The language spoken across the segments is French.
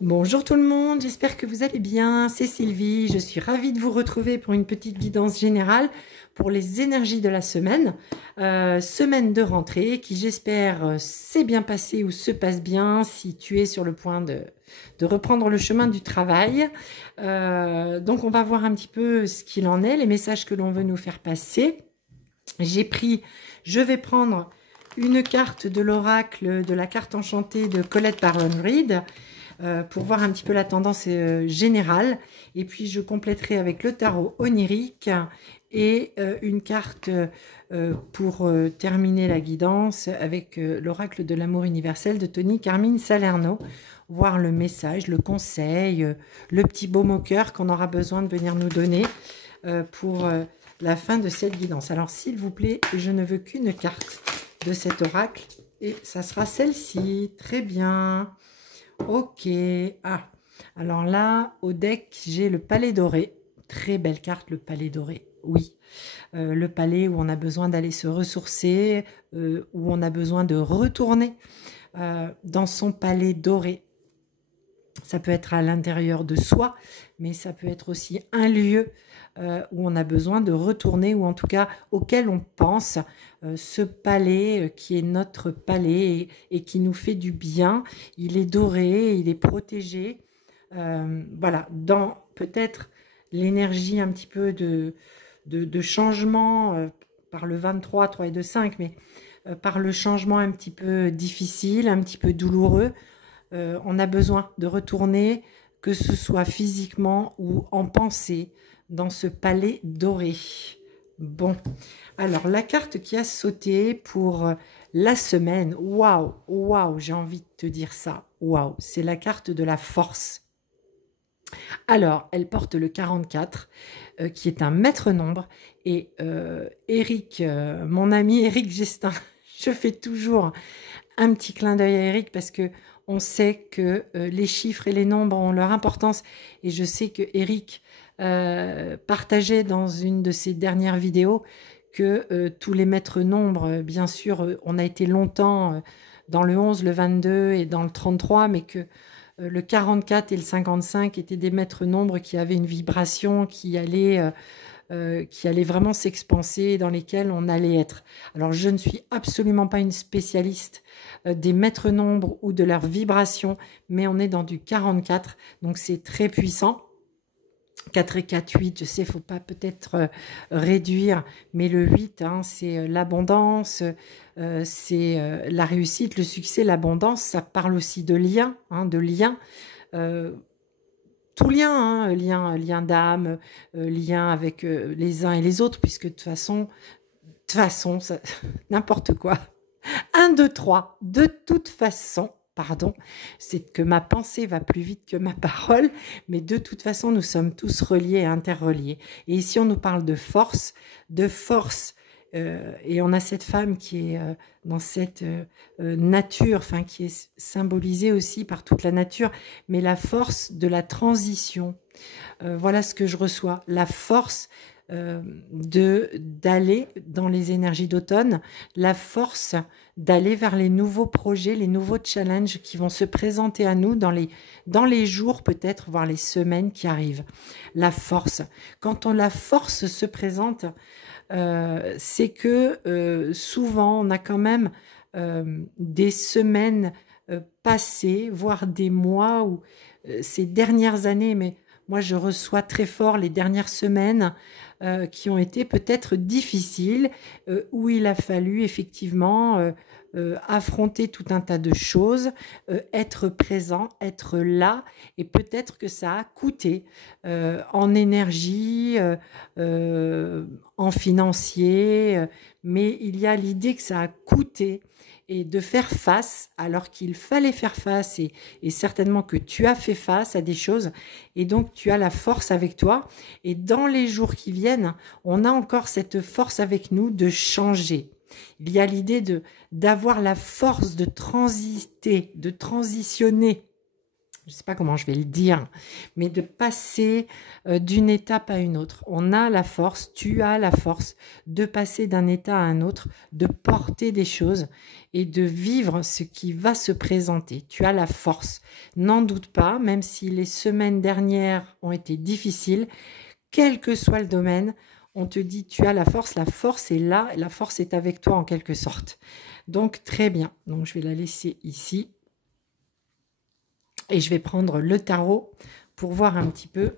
Bonjour tout le monde, j'espère que vous allez bien, c'est Sylvie, je suis ravie de vous retrouver pour une petite guidance générale pour les énergies de la semaine, semaine de rentrée qui j'espère s'est bien passée ou se passe bien si tu es sur le point de reprendre le chemin du travail. Donc on va voir un petit peu ce qu'il en est, les messages que l'on veut nous faire passer. Je vais prendre une carte de l'oracle de la carte enchantée de Colette Baron Reid, pour voir un petit peu la tendance générale. Et puis, je compléterai avec le tarot onirique et une carte pour terminer la guidance avec l'oracle de l'amour universel de Tony Carmine Salerno. Voir le message, le conseil, le petit baume au cœur qu'on aura besoin de venir nous donner pour la fin de cette guidance. Alors, s'il vous plaît, je ne veux qu'une carte de cet oracle et ça sera celle-ci. Très bien. Ok, alors là, au deck, j'ai le palais doré. Très belle carte, le palais doré, oui. Le palais où on a besoin d'aller se ressourcer, où on a besoin de retourner dans son palais doré. Ça peut être à l'intérieur de soi, mais ça peut être aussi un lieu où on a besoin de retourner, ou en tout cas auquel on pense, ce palais qui est notre palais et qui nous fait du bien. Il est doré, il est protégé. Voilà, dans peut-être l'énergie un petit peu de changement par le 23, 3 et 2, 5, mais par le changement un petit peu difficile, un petit peu douloureux. On a besoin de retourner, que ce soit physiquement ou en pensée, dans ce palais doré. Bon, alors la carte qui a sauté pour la semaine, waouh, waouh, j'ai envie de te dire ça, waouh, c'est la carte de la force. Alors, elle porte le 44, qui est un maître nombre, et Eric, mon ami Eric Gestin, je fais toujours un petit clin d'œil à Eric parce que on sait que les chiffres et les nombres ont leur importance, et je sais que Eric partageait dans une de ses dernières vidéos que tous les maîtres nombres, bien sûr, on a été longtemps dans le 11, le 22 et dans le 33, mais que le 44 et le 55 étaient des maîtres nombres qui avaient une vibration qui allait vraiment s'expanser, dans lesquels on allait être. Alors, je ne suis absolument pas une spécialiste des maîtres nombres ou de leur vibration, mais on est dans du 44, donc c'est très puissant. 4 et 4, 8, je sais, il ne faut pas peut-être réduire, mais le 8, hein, c'est l'abondance, c'est la réussite, le succès, l'abondance. Ça parle aussi de lien, hein, de lien. Tout lien, hein, lien d'âme, lien avec les uns et les autres, puisque de toute façon, n'importe quoi. 1, 2, 3, de toute façon, pardon, c'est que ma pensée va plus vite que ma parole, mais de toute façon, nous sommes tous reliés et interreliés. Et ici, on nous parle de force, et on a cette femme qui est dans cette nature, enfin qui est symbolisée aussi par toute la nature, mais la force de la transition. Voilà ce que je reçois, la force d'aller dans les énergies d'automne, la force d'aller vers les nouveaux projets, les nouveaux challenges qui vont se présenter à nous dans les jours peut-être, voire les semaines qui arrivent. La force. Quand la force se présente, c'est que souvent on a quand même des semaines passées, voire des mois ou ces dernières années, mais moi je reçois très fort les dernières semaines qui ont été peut-être difficiles, où il a fallu effectivement affronter tout un tas de choses, être présent, être là, et peut-être que ça a coûté en énergie, en financier, mais il y a l'idée que ça a coûté, et de faire face alors qu'il fallait faire face, et certainement que tu as fait face à des choses, et donc tu as la force avec toi, et dans les jours qui viennent, on a encore cette force avec nous de changer. Il y a l'idée d'avoir la force de transiter, de transitionner. je ne sais pas comment je vais le dire, mais de passer d'une étape à une autre. On a la force, tu as la force de passer d'un état à un autre, de porter des choses et de vivre ce qui va se présenter. Tu as la force. N'en doute pas, même si les semaines dernières ont été difficiles, quel que soit le domaine, on te dit tu as la force est là, la force est avec toi en quelque sorte. Donc très bien, donc je vais la laisser ici. Et je vais prendre le tarot pour voir un petit peu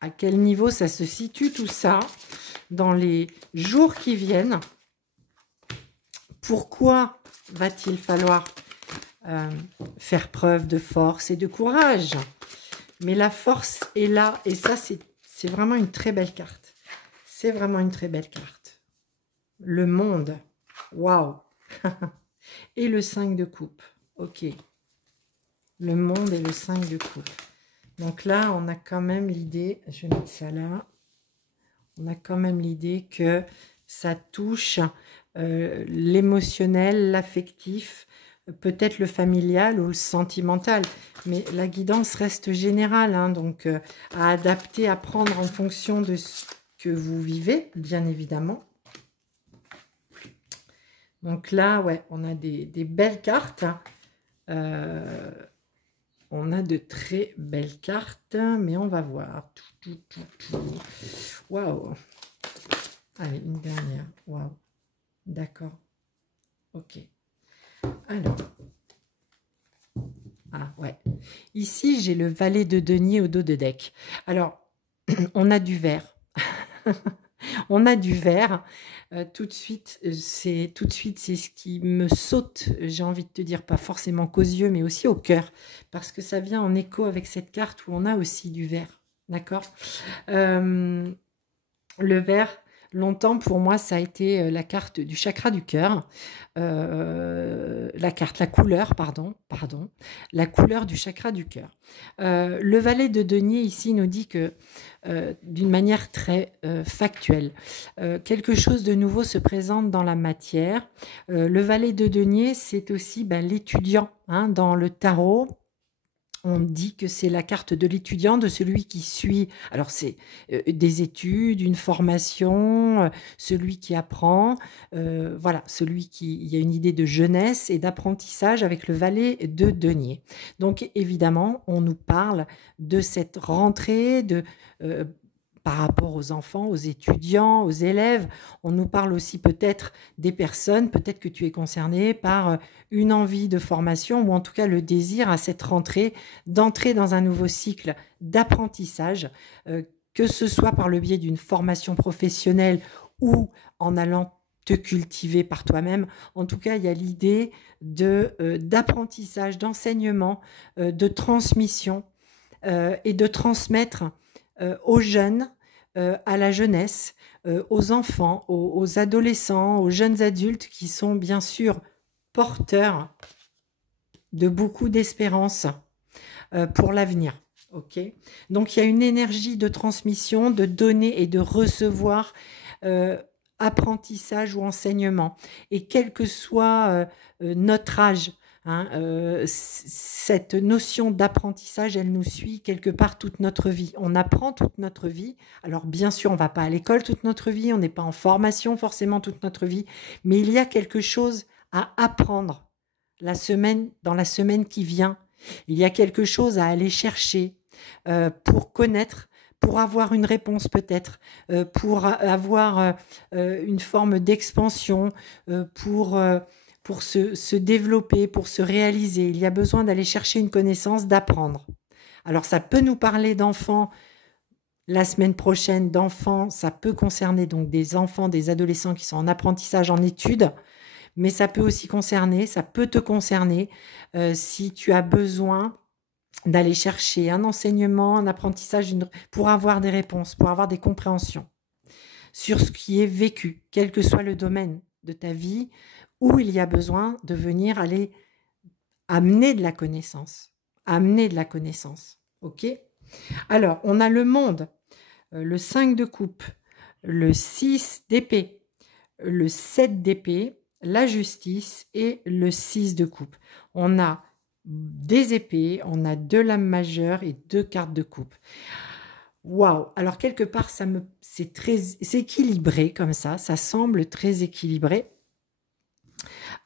à quel niveau ça se situe tout ça dans les jours qui viennent. Pourquoi va-t-il falloir faire preuve de force et de courage? Mais la force est là et ça c'est vraiment une très belle carte. C'est vraiment une très belle carte. Le monde. Waouh. Et le 5 de coupe. Ok. Le monde et le 5 de coupe. Donc là, on a quand même l'idée, je vais mettre ça là, on a quand même l'idée que ça touche l'émotionnel, l'affectif, peut-être le familial ou le sentimental. Mais la guidance reste générale, hein, donc à adapter, à prendre en fonction de ce que vous vivez, bien évidemment. Donc là, ouais, on a des belles cartes. On a de très belles cartes, mais on va voir. Waouh. Allez, une dernière. Waouh. D'accord. Ok. Alors. Ah, ouais. Ici, j'ai le valet de denier au dos de deck. Alors, on a du vert. On a du vert. Tout de suite, c'est ce qui me saute, j'ai envie de te dire, pas forcément qu'aux yeux, mais aussi au cœur, parce que ça vient en écho avec cette carte où on a aussi du vert, d'accord. Le vert, longtemps pour moi, ça a été la carte du chakra du cœur, la couleur, la couleur du chakra du cœur. Le valet de denier ici nous dit que d'une manière très factuelle, quelque chose de nouveau se présente dans la matière. Le valet de denier, c'est aussi l'étudiant, hein, dans le tarot. On dit que c'est la carte de l'étudiant, de celui qui suit. Alors, c'est des études, une formation, celui qui apprend. Voilà, celui qui... Il y a une idée de jeunesse et d'apprentissage avec le valet de denier. Donc, évidemment, on nous parle de cette rentrée, par rapport aux enfants, aux étudiants, aux élèves. On nous parle aussi peut-être des personnes, peut-être que tu es concerné par une envie de formation ou en tout cas le désir à cette rentrée d'entrer dans un nouveau cycle d'apprentissage, que ce soit par le biais d'une formation professionnelle ou en allant te cultiver par toi-même. En tout cas, il y a l'idée d'apprentissage, d'enseignement, de transmission et de transmettre aux jeunes, à la jeunesse, aux enfants, aux adolescents, aux jeunes adultes qui sont bien sûr porteurs de beaucoup d'espérance pour l'avenir. Okay. Donc il y a une énergie de transmission, de donner et de recevoir apprentissage ou enseignement. Et quel que soit notre âge, hein, cette notion d'apprentissage, elle nous suit quelque part toute notre vie. On apprend toute notre vie. Alors bien sûr, on ne va pas à l'école toute notre vie, on n'est pas en formation forcément toute notre vie, mais il y a quelque chose à apprendre dans la semaine qui vient. Il y a quelque chose à aller chercher pour connaître, pour avoir une réponse peut-être, pour avoir une forme d'expansion, pour se développer, pour se réaliser. Il y a besoin d'aller chercher une connaissance, d'apprendre. Alors ça peut nous parler d'enfants, la semaine prochaine d'enfants, ça peut concerner donc des enfants, des adolescents qui sont en apprentissage, en études, mais ça peut aussi ça peut te concerner si tu as besoin d'aller chercher un enseignement, un apprentissage pour avoir des réponses, pour avoir des compréhensions sur ce qui est vécu, quel que soit le domaine de ta vie, où il y a besoin de venir aller amener de la connaissance. Ok ? Alors, on a le monde, le 5 de coupe, le 6 d'épée, le 7 d'épée, la justice et le 6 de coupe. On a des épées, on a 2 lames majeures et 2 cartes de coupe. Waouh! Alors quelque part, c'est équilibré comme ça semble très équilibré.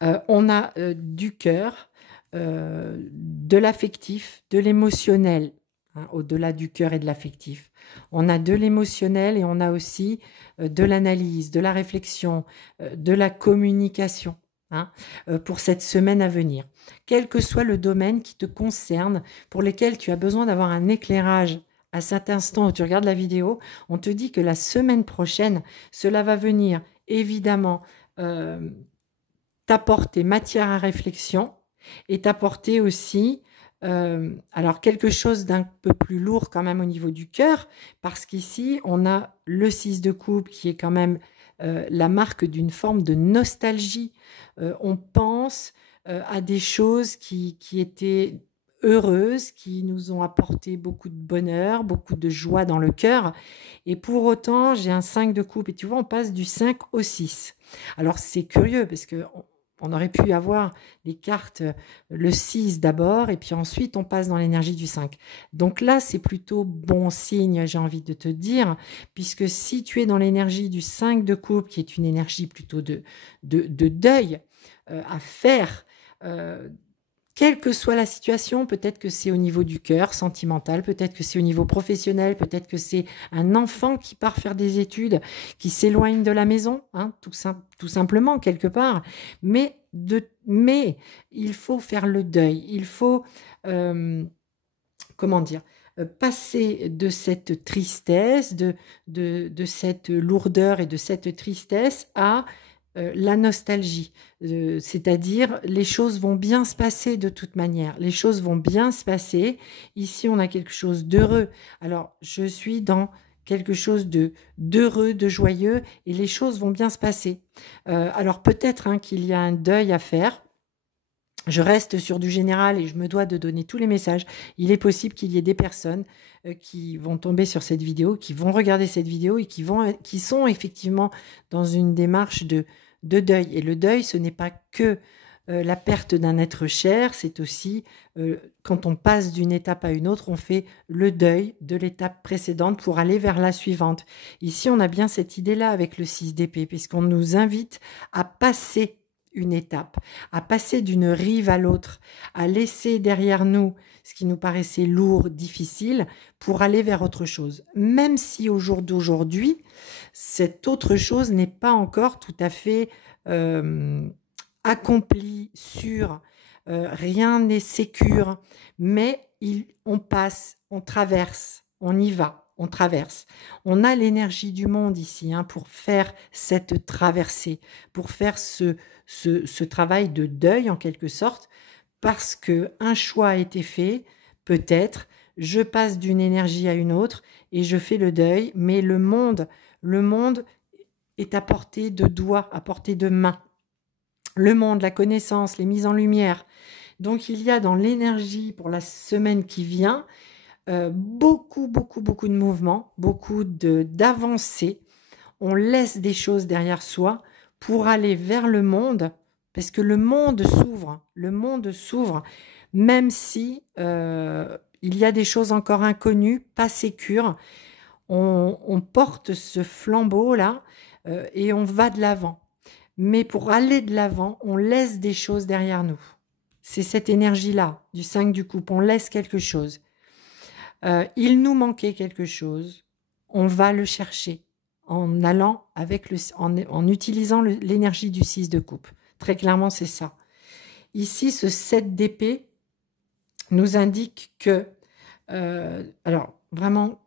On a du cœur, de l'affectif, de l'émotionnel, hein, au-delà du cœur et de l'affectif. On a de l'émotionnel et on a aussi de l'analyse, de la réflexion, de la communication, hein, pour cette semaine à venir. Quel que soit le domaine qui te concerne, pour lequel tu as besoin d'avoir un éclairage à cet instant où tu regardes la vidéo, on te dit que la semaine prochaine, cela va venir évidemment t'apporter matière à réflexion et t'apporter aussi alors quelque chose d'un peu plus lourd quand même au niveau du cœur, parce qu'ici on a le 6 de coupe qui est quand même la marque d'une forme de nostalgie. On pense à des choses qui étaient heureuses, qui nous ont apporté beaucoup de bonheur, beaucoup de joie dans le cœur. Et pour autant, j'ai un 5 de coupe. Et tu vois, on passe du 5 au 6. Alors, c'est curieux parce que on aurait pu avoir les cartes, le 6 d'abord, et puis ensuite, on passe dans l'énergie du 5. Donc là, c'est plutôt bon signe, j'ai envie de te dire, puisque si tu es dans l'énergie du 5 de coupe, qui est une énergie plutôt de deuil à faire, quelle que soit la situation, peut-être que c'est au niveau du cœur sentimental, peut-être que c'est au niveau professionnel, peut-être que c'est un enfant qui part faire des études, qui s'éloigne de la maison, hein, tout simplement, quelque part. Mais il faut faire le deuil, il faut, comment dire, passer de cette tristesse, de cette lourdeur et de cette tristesse à la nostalgie, c'est-à-dire les choses vont bien se passer de toute manière, les choses vont bien se passer. Ici, on a quelque chose d'heureux. Alors, je suis dans quelque chose d'heureux, de joyeux, et les choses vont bien se passer. Alors, peut-être hein, qu'il y a un deuil à faire. Je reste sur du général et je me dois de donner tous les messages. Il est possible qu'il y ait des personnes qui vont tomber sur cette vidéo, qui vont regarder cette vidéo et qui sont effectivement dans une démarche de deuil. Et le deuil, ce n'est pas que la perte d'un être cher, c'est aussi quand on passe d'une étape à une autre, on fait le deuil de l'étape précédente pour aller vers la suivante. Ici, on a bien cette idée-là avec le 6 d'épée, puisqu'on nous invite à passer une étape, à passer d'une rive à l'autre, à laisser derrière nous ce qui nous paraissait lourd, difficile, pour aller vers autre chose. Même si au jour d'aujourd'hui, cette autre chose n'est pas encore tout à fait accomplie, sûre, rien n'est sécure, mais on passe, on traverse, on y va. On traverse. On a l'énergie du monde ici hein, pour faire cette traversée, pour faire ce travail de deuil en quelque sorte, parce qu'un choix a été fait, peut-être, je passe d'une énergie à une autre et je fais le deuil, mais le monde est à portée de doigt, à portée de main. Le monde, la connaissance, les mises en lumière. Donc il y a dans l'énergie pour la semaine qui vient, beaucoup de mouvements, beaucoup d'avancées. On laisse des choses derrière soi pour aller vers le monde, parce que le monde s'ouvre, même si il y a des choses encore inconnues, pas sécures. On porte ce flambeau-là et on va de l'avant. Mais pour aller de l'avant, on laisse des choses derrière nous. C'est cette énergie-là, du 5 du coupe, on laisse quelque chose. Il nous manquait quelque chose, on va le chercher en allant en utilisant l'énergie du 6 de coupe. Très clairement, c'est ça. Ici, ce 7 d'épée nous indique que, alors vraiment,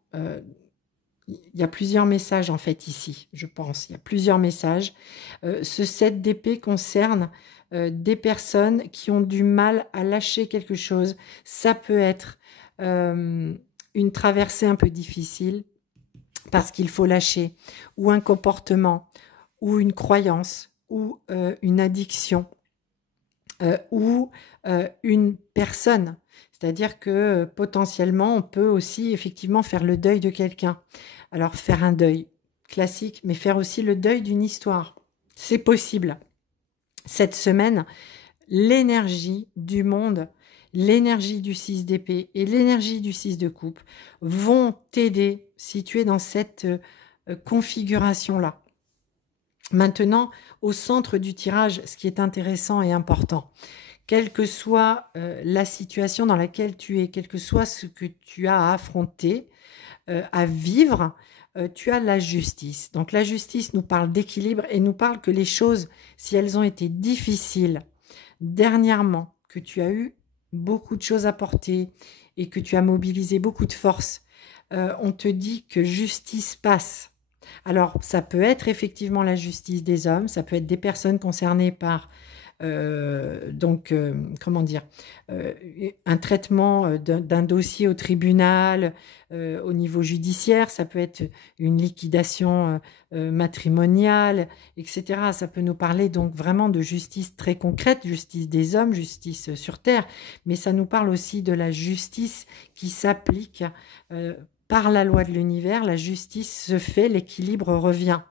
il y a plusieurs messages en fait ici, je pense. Il y a plusieurs messages. Ce 7 d'épée concerne des personnes qui ont du mal à lâcher quelque chose. Ça peut être une traversée un peu difficile parce qu'il faut lâcher, ou un comportement, ou une croyance, ou une addiction, ou une personne. C'est-à-dire que potentiellement, on peut aussi effectivement faire le deuil de quelqu'un. Alors faire un deuil classique, mais faire aussi le deuil d'une histoire. C'est possible. Cette semaine, l'énergie du monde, l'énergie du 6 d'épée et l'énergie du 6 de coupe vont t'aider si tu es dans cette configuration-là. Maintenant, au centre du tirage, ce qui est intéressant et important, quelle que soit la situation dans laquelle tu es, quel que soit ce que tu as à affronter, à vivre, tu as la justice. Donc la justice nous parle d'équilibre et nous parle que les choses, si elles ont été difficiles dernièrement, que tu as eu beaucoup de choses à porter et que tu as mobilisé beaucoup de force, on te dit que justice passe. Alors, ça peut être effectivement la justice des hommes, ça peut être des personnes concernées par comment dire, un traitement d'un dossier au tribunal, au niveau judiciaire, ça peut être une liquidation matrimoniale, etc. Ça peut nous parler donc vraiment de justice très concrète, justice des hommes, justice sur terre, mais ça nous parle aussi de la justice qui s'applique par la loi de l'univers. La justice se fait, l'équilibre revient.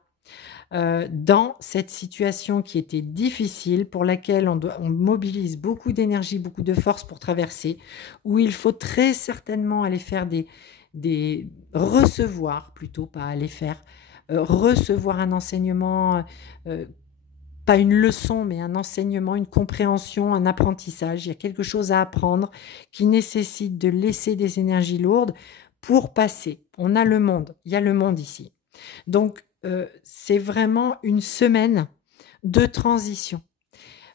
Dans cette situation qui était difficile, pour laquelle on mobilise beaucoup d'énergie, beaucoup de force pour traverser, où il faut très certainement aller faire recevoir, plutôt pas aller faire, recevoir un enseignement, pas une leçon, mais un enseignement, une compréhension, un apprentissage. Il y a quelque chose à apprendre qui nécessite de laisser des énergies lourdes pour passer. On a le monde, il y a le monde ici. Donc, c'est vraiment une semaine de transition,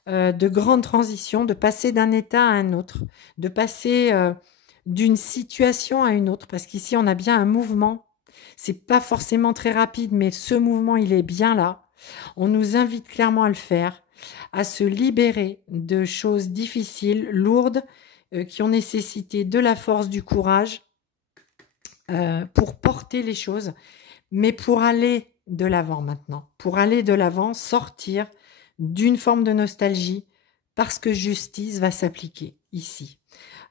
de grande transition, de passer d'un état à un autre, de passer d'une situation à une autre, parce qu'ici on a bien un mouvement. C'est pas forcément très rapide, mais ce mouvement il est bien là. On nous invite clairement à le faire, à se libérer de choses difficiles, lourdes, qui ont nécessité de la force, du courage pour porter les choses, mais pour aller de l'avant maintenant, pour aller de l'avant, sortir d'une forme de nostalgie, parce que justice va s'appliquer ici.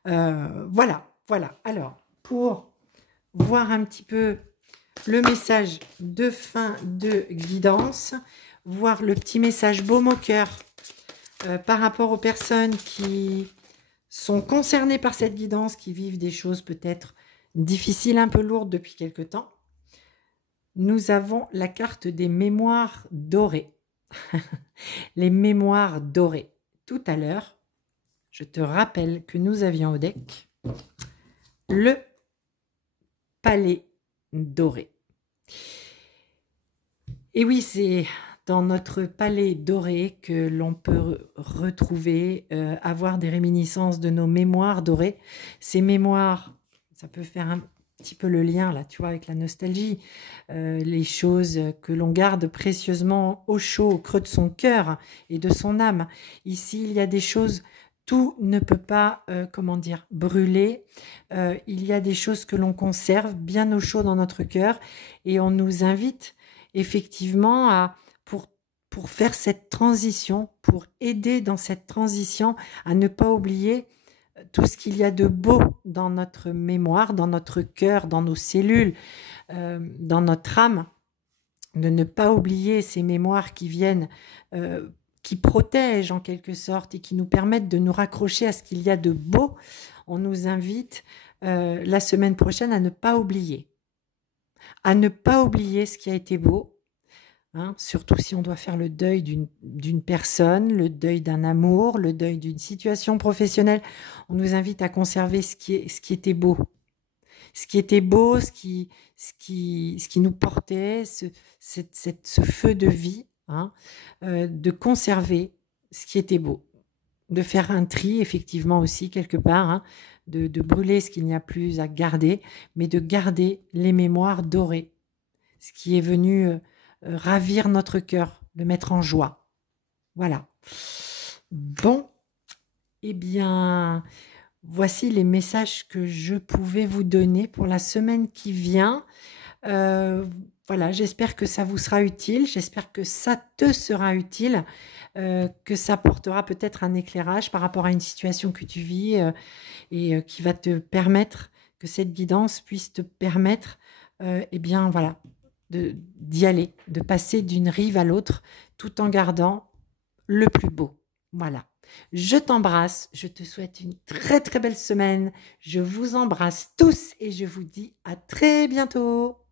Voilà. Alors, pour voir un petit peu le message de fin de guidance, voir le petit message baume au cœur par rapport aux personnes qui sont concernées par cette guidance, qui vivent des choses peut-être difficiles, un peu lourdes depuis quelque temps. Nous avons la carte des mémoires dorées. Les mémoires dorées. Tout à l'heure, je te rappelle que nous avions au deck le palais doré. Et oui, c'est dans notre palais doré que l'on peut retrouver, avoir des réminiscences de nos mémoires dorées. Ces mémoires, ça peut faire un petit peu le lien là, tu vois, avec la nostalgie, les choses que l'on garde précieusement au chaud, au creux de son cœur et de son âme. Ici, il y a des choses, tout ne peut pas, comment dire, brûler. Il y a des choses que l'on conserve bien au chaud dans notre cœur et on nous invite effectivement à, pour faire cette transition, pour aider dans cette transition, à ne pas oublier tout ce qu'il y a de beau dans notre mémoire, dans notre cœur, dans nos cellules, dans notre âme, de ne pas oublier ces mémoires qui viennent, qui protègent en quelque sorte et qui nous permettent de nous raccrocher à ce qu'il y a de beau. On nous invite la semaine prochaine à ne pas oublier ce qui a été beau. Hein, surtout si on doit faire le deuil d'une personne, le deuil d'un amour, le deuil d'une situation professionnelle. On nous invite à conserver ce qui était beau. Ce qui était beau, ce qui nous portait, ce feu de vie, hein, de conserver ce qui était beau. De faire un tri, effectivement aussi, quelque part, hein, de brûler ce qu'il n'y a plus à garder, mais de garder les mémoires dorées. Ce qui est venu ravir notre cœur, le mettre en joie. Voilà. Bon, eh bien, voici les messages que je pouvais vous donner pour la semaine qui vient. Voilà, j'espère que ça vous sera utile, j'espère que ça te sera utile, que ça portera peut-être un éclairage par rapport à une situation que tu vis et qui va te permettre, que cette guidance puisse te permettre, eh bien voilà, d'y aller, de passer d'une rive à l'autre tout en gardant le plus beau. Voilà. Je t'embrasse, je te souhaite une très très belle semaine. Je vous embrasse tous et je vous dis à très bientôt.